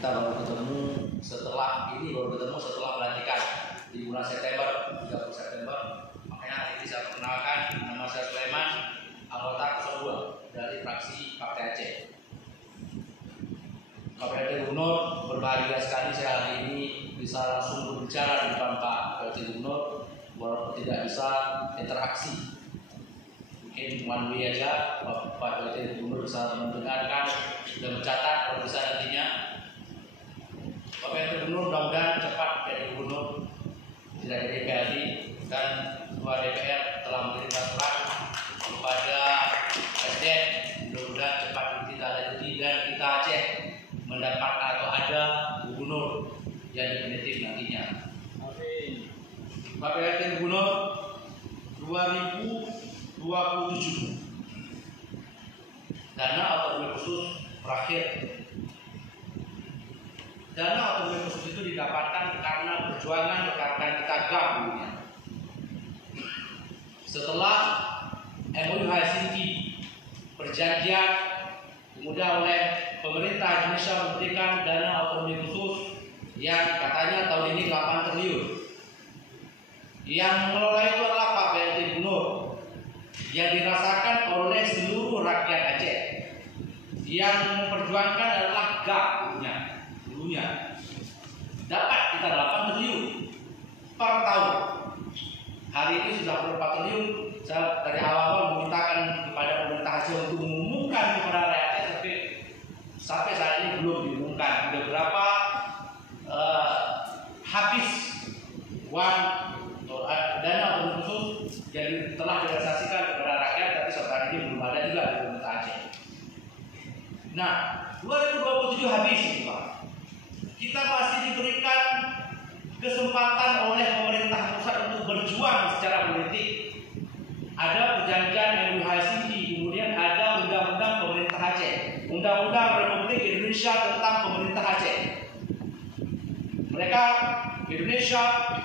kita baru ketemu setelah pelantikan di bulan September, 30 September. Makanya hari ini saya perkenalkan, nama saya Sulaiman, anggota 02 dari fraksi Partai Aceh. KPRT Gubernur, berbahagia sekali saya hari ini bisa langsung berbicara di depan Pak PLT Gubernur, walaupun tidak bisa interaksi. Mungkin one way aja, Pak PLT Gubernur bisa mendengarkan dan mencatat kalau bisa nantinya. Pak PLT Gubernur mudah-mudahan cepat jadi Gubernur, tidak jadi PLT, dan Ketua DPR telah mengirimkan surat kepada SDM, mudah-mudahan cepat ditindaklanjuti dan kita Aceh mendapat atau ada gubernur yang definitif nantinya. Amin. Pak PLT Gubernur 2027 dana otonomi khusus berakhir. Dana otonomi khusus itu didapatkan karena perjuangan rekan-rekan kita dulunya. Setelah MOU Helsinki, perjanjian kemudian oleh pemerintah Indonesia memberikan dana otonomi khusus yang katanya tahun ini 8 triliun. Yang mengelola itu adalah Pak PLT Gubernur, yang dirasakan oleh seluruh rakyat Aceh. Yang memperjuangkan adalah GAP dulunya. Dapat kita 8 triliun per tahun. Hari ini sudah berapa triliun. Saya dari awal memintakan kepada pemerintah Aceh untuk mengumumkan kepada rakyat Aceh, sampai saat ini belum diumumkan. Sudah berapa habis uang dana otonomi khusus yang telah direalisasikan kepada rakyat, tapi sampai ini belum ada juga di pemerintah Aceh. Nah, 2027 habis ini Pak. Kita masih diberikan kesempatan oleh pemerintah pusat untuk berjuang secara politik. Ada perjanjian MOU Helsinki, kemudian ada undang-undang pemerintah Aceh, undang-undang Republik Indonesia tentang pemerintah Aceh. Mereka Indonesia,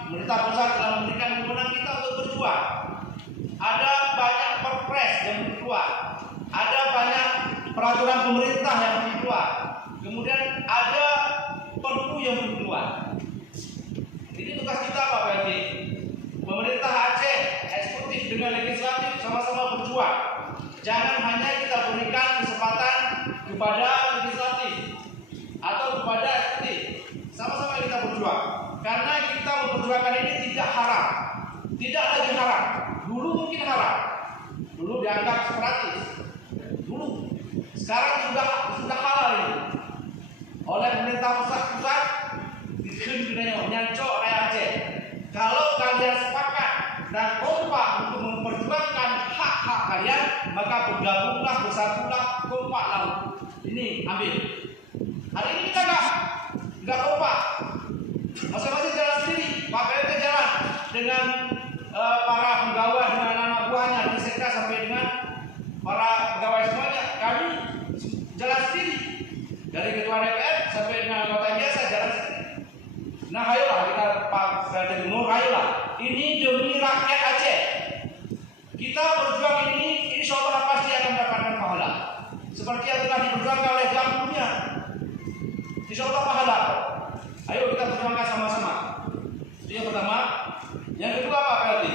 pemerintah pusat telah memberikan kewenangan kita untuk berjuang. Ada banyak perpres yang keluar, ada banyak peraturan pemerintah yang keluar, kemudian ada perpu yang keluar. Ini tugas kita Pak PLT. Pemerintah Aceh, eksekutif dengan legislatif sama-sama berjuang. Jangan hanya kita berikan kesempatan kepada legislatif atau kepada eksekutif. Sama-sama kita berjuang. Karena kita memperjuangkan ini tidak haram. Tidak lagi haram. Dulu mungkin haram. Dulu dianggap separatis. Dulu. Sekarang sudah halal ini. Oleh pemerintah pusat dikenal nyancok rakyat Aceh. Kalau kalian sepakat dan kompak untuk memperjuangkan hak-hak kalian, maka bergabunglah, bersatulah, kompak lalu. Ini ambil. Hari ini kita nggak kompak. Masing-masing jalan sendiri. Pak PLT jalan dengan para pegawai, dengan anak buahnya dari sekda sampai dengan para pegawai semuanya. Kami jalan sendiri. Dari ketua DPR sampai dengan anggota biasa jalan sendiri. Nah, ayolah kita Pak PLT Gubernur, ayolah. Ini demi rakyat Aceh. Kita berjuang ini, insya Allah pasti akan mendapatkan pahala. Seperti yang telah diperjuangkan oleh dunia. Insya Allah pahala. Ayo kita berjuangkan sama-sama. Itu yang pertama. Yang kedua Pak PLT,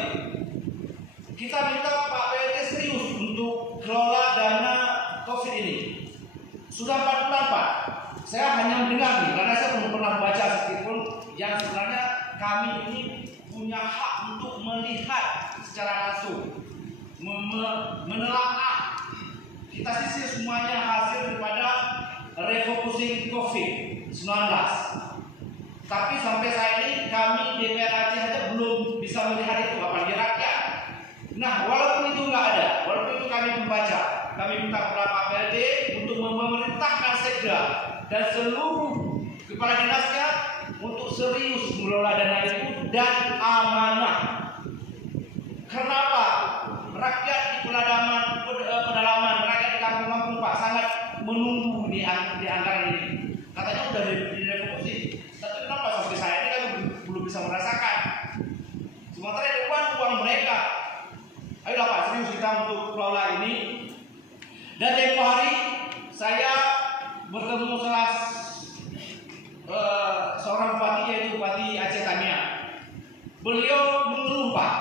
kita minta Pak PLT serius untuk kelola dana COVID ini. Sudah 4 bulan Pak. Saya hanya mendengar nih, karena saya belum pernah baca sedikitpun. Yang sebenarnya kami ini punya hak untuk melihat secara langsung, menelaah. Kita sisir semuanya hasil daripada refocusing COVID-19. Tapi sampai saat ini kami DPR Aceh aja belum bisa melihat itu, apalagi rakyat. Nah, walaupun itu nggak ada, walaupun itu kami membaca, kami minta kepada Pak PLT untuk memerintahkan sekda dan seluruh kepala dinasnya untuk serius mengelola dana itu dan amanah. Kenapa? Rakyat di pedalaman, rakyat di kampung-kampung Pak sangat menunggu di anggaran ini. Katanya sudah direfokusi, tapi kenapa sampai saya ini kami belum bisa merasakan? Sementara itu uang mereka. Ayolah Pak, serius kita untuk kelola ini. Dan tempo hari saya bertemu salah Beliau mengeluh, Pak.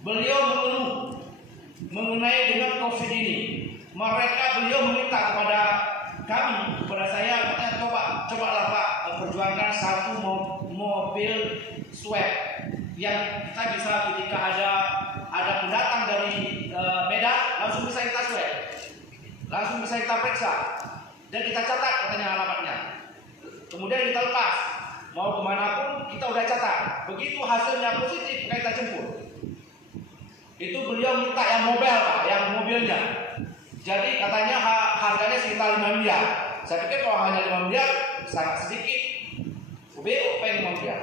Beliau mengeluh mengenai dengan COVID ini. Beliau meminta kepada kami, kepada saya, katanya cobalah Pak perjuangkan satu mobil swab yang kita bisa ketika ada pendatang dari Medan langsung bisa kita swab, langsung bisa kita periksa dan kita catat katanya alamatnya. Kemudian kita lepas mau kemanapun kita udah catat. Begitu hasilnya positif kita jemput. Itu beliau minta yang mobile, Pak, yang mobilnya. Jadi katanya harganya sekitar 5 miliar. Saya pikir kalau hanya 5 miliar sangat sedikit. BO pengen 5 miliar.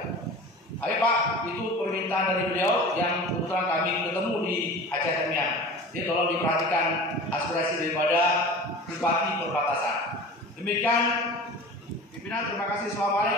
Ayo Pak, itu permintaan dari beliau yang kebetulan kami ketemu di Aceh Temiang. Jadi tolong diperhatikan aspirasi daripada bupati perbatasan. Demikian pimpinan, terima kasih. Assalamualaikum.